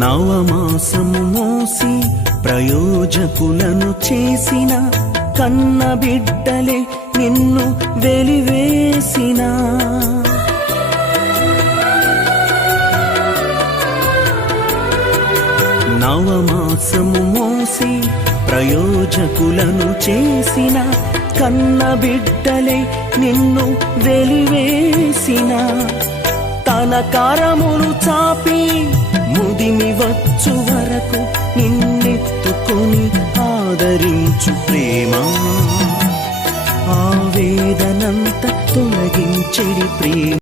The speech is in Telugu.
నవమాసము మోసి ప్రయోజకులను చేసిన కన్న బిడ్డలే నిన్ను వెలివేసిన నవమాసము మోసి ప్రయోజకులను చేసిన కన్న బిడ్డలే నిన్ను వెలివేసిన తన కరమును చాపి ముదిమి వచ్చు వరకు నిన్నెత్తుకొని ఆదరించు ప్రేమ ఆవేదనంత తొలగించెడి ప్రేమ.